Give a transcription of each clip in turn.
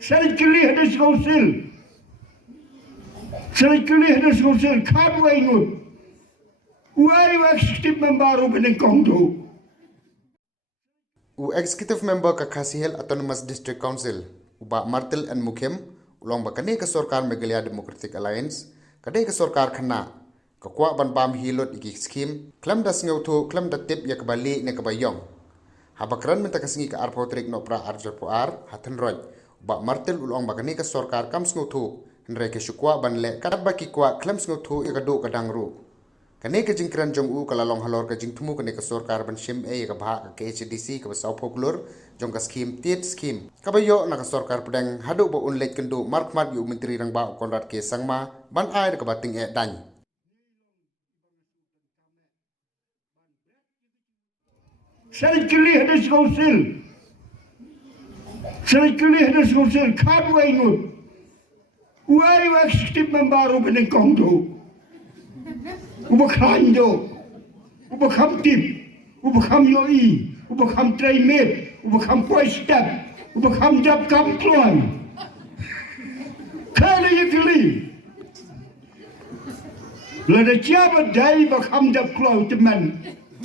Selekuli hadis council. Selekuli hadis council kadwa ingut. Uai executive member ubening kongdo. Executive member ka Khasihel Autonomous District Council uba Martle and Mukhem ulong ba Kadei ka Sorkar Meghalaya Democratic Alliance Kadei ka Sorkar Khynnah ka Kwah ban bam hilot iki scheme klam das ngautu klam da tip ya kabali ne kabayong habakran menta kasingi ka arpotrik no pra arjor poar hatan roj uba Martle ulong ba Kadei ka Sorkar kam ngautu nre ke shukwa ban le kadaba ki Kwah klam ngautu ya kadu kadangru Kadei ka jingkran jong u kala long halor ka jingtumu Kadei ka Sorkar ban shim e ka bha ka HDC ka sau poklur jong ka scheme tiet scheme kabayo na ka Sorkar pedang hadu ba unlet kendu markmat yu menteri rang ba konrad ke sangma ban ai ka bating e dan Selekuli hadis council. Selekuli hadis council kadwa ingut. Uai executive member ubening kongdo. Ubakhan do, ubakam tip, ubakam yoi, ubakam trainmate, ubakam point step, ubakam job kam kloy. Kala yekli. Lada siapa day bakam job kloy teman.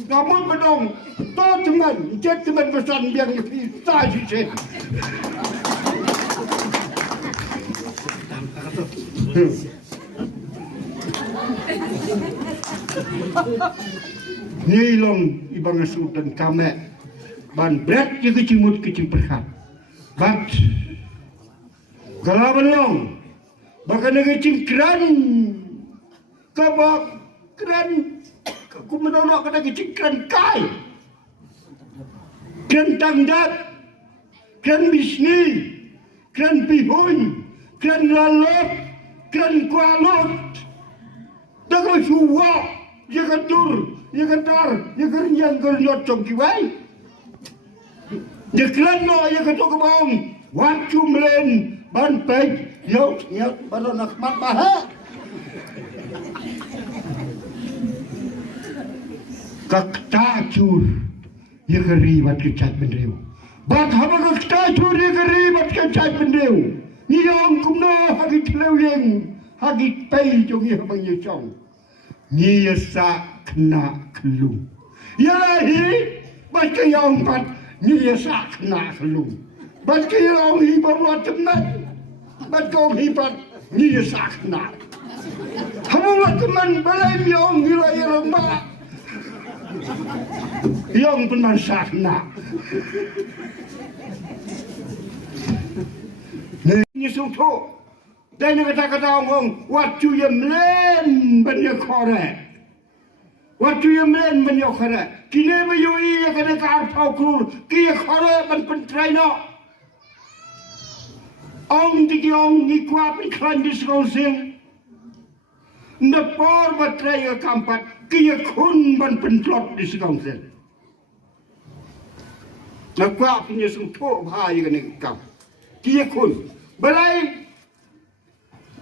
Kamu bedong, to teman, jet teman pesan biang kita sih. Nilong ibang sultan kame ban berat je kecimut kecim perkat bat kalau belum bahkan kecim kran kabak kran aku menolak kena kecim kran kai kran tangdat kran bisni kran pihun kran lalot kran kualot dago suwa ya kadur ya kadar ya kerjang kerjot congkiwai ya kelano ya ketok kebong waktu melen ban peg yau yau baru nak mat baha kak tajur ya keribat kecat bendeu bat haba kak tajur ya keribat kecat bendeu ni yang kumno hagi tlew yang hagi pay jong ya bang ya chong ni sa Khynnah kelung. Ya lahi baca yang empat ni sa Khynnah kelung. Baca yang hibat buat teman. Baca yang hibat ni sa Khynnah. Kamu buat teman balai yang gila yang mak. Yang teman sa Khynnah. Ni suatu. Dan kata-kata orang waktu yang melen banyak korek. Waktu yang melen banyak korek. Kini bayui yang kena karpau kur. Kini korek ban pentrai no. Ong diki ong ikwa pen klandis council. Nepor batrai ke kampat. Kini kun ban pentlot di council. Nakwa punya sungguh bahaya kena kam. Kini kun. Balai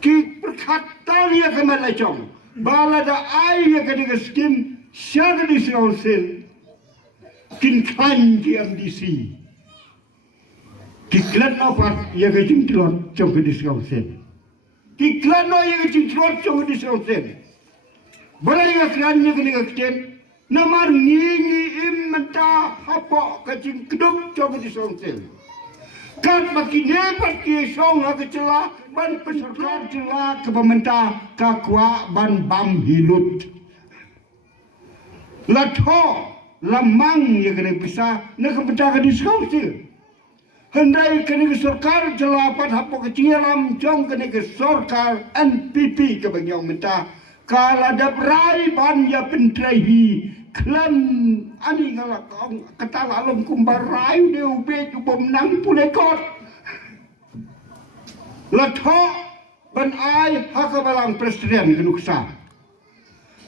ki perkataan yang kemalai cong, balada ai yang kena skim, siapa di council, kin kan di MDC, kiklan apa yang kecing telur cong di council, kiklan apa yang kecing telur cong di council, balai yang kran yang kena kecing, namar ngingi imenta apa kecing keduk cong di council. Kat makin hebat ke song ke celah ban peserta celah ke pemerintah ka Kwah ban bam hilut. Latho lamang yang kena pisah nak pemerintah ke diskusi. Hendai kena ke Sorkar celah pat hapo kecil lam jong kena ke Sorkar NPP ke bagian pemerintah. Kalau ada berai ban ya pentrehi klan ani galak kata lalom kumbarai dia ube ubom nang punekot latho ban ai hakabalang presiden kenuksa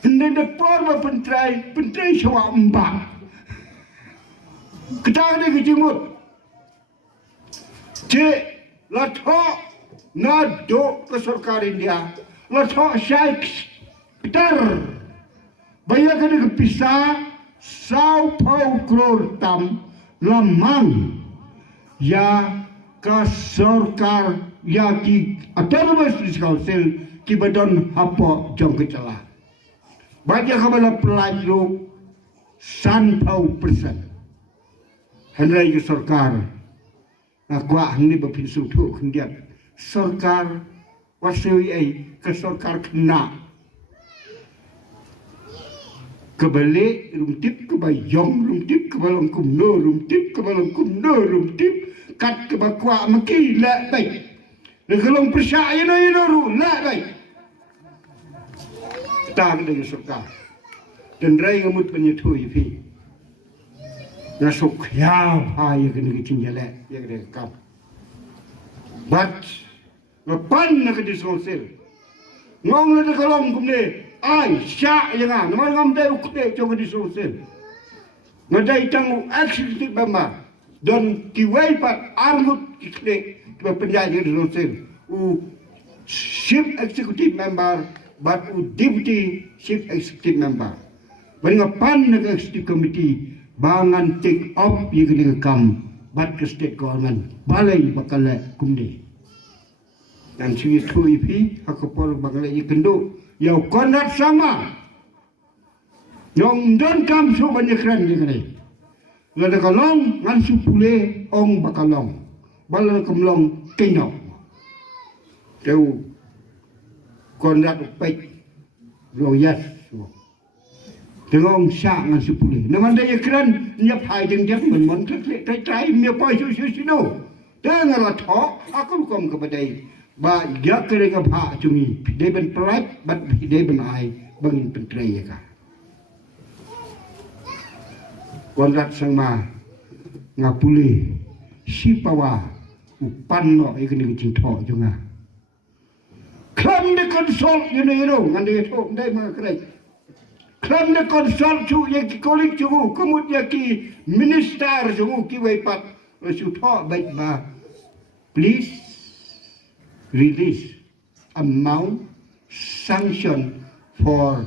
hende depor ba pentrai sawa mbak kita ni kecimut je latho ngado ke Sorkar India latho Sheikh Peter bayar kena kepisah sau pau kror tam lamang ya ke Sorkar ya ki autonomous council ki badon hapo jong kecela. Baca kabala pelaju 100%. Henry ke Sorkar. Kwah ni berpinsu tu kendiat. Sorkar wasui ke Sorkar Khynnah. Kebalik rumtip kebayong rumtip kebalong kumno rumtip kebalong kumno rumtip kat kebakwa maki la baik le kelong percaya na ru la baik ta ke Sorkar dan rai ngamut penyetui fi na sok ya hai ke ni cinjale ya ke kam but lepan na ke disonsel ngong le kelong kumne ai syak jangan nama ngam dai ukde jong ke disonsel ngadai tang executive member dan kiwai pat armut kikle ke penjaga disonsel u chief executive member but u deputy chief executive member Bangapan na executive committee bangan take up yung kam bat ke state government balai bakal kumde dan sini tu ipi hakapor bakal ikendo yau konat sama yang don kam so banyak keren je kene ngada kalong ngan supule ong bakalong balan kamlong kenyok teu konat upek lo yas Tengok syak ngan sepuluh. Nama dia keren nyap hai jeng men trai mia poi su sino. Tengok lah thok aku kom ke Kadei. Ba ya kere ke bha cumi. Dia ben pelat bat dia ben ai bangin pentrai ya ka. Konrat sang ma ngapule si pawa upan no ikni cing thok junga. Klam de konsol you know ngan dia thok dai ma kere. Kerana konsol tu yang kolik tu, kemudian ki minister tu ki waipat, sudah baik bah, please release amount sanction for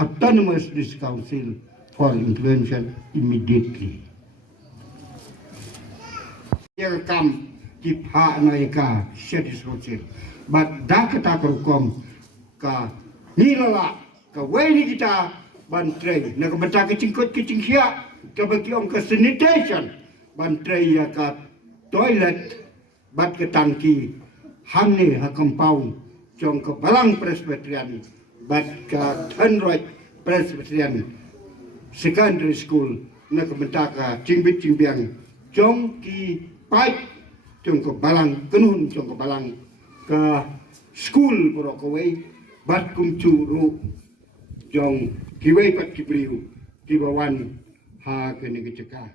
autonomous council for intervention immediately. Yang kam ki hak naika sedisrosil, but dah kata kerukom ka nilala ka wei kita bantrai nak bantah kecingkut kecingkia ke bagi orang ke sanitation bantrai ya ke toilet bat ke tangki hamne ha compound jong ke balang presbyterian bat ke Khynnah presbyterian secondary school nak bantah ke cingbit cingbiang jong ki pipe jong ke balang kenun jong ke balang ke school borokowei bat kum curu jong kiwai pat kibriu kibawan ha kene kecekah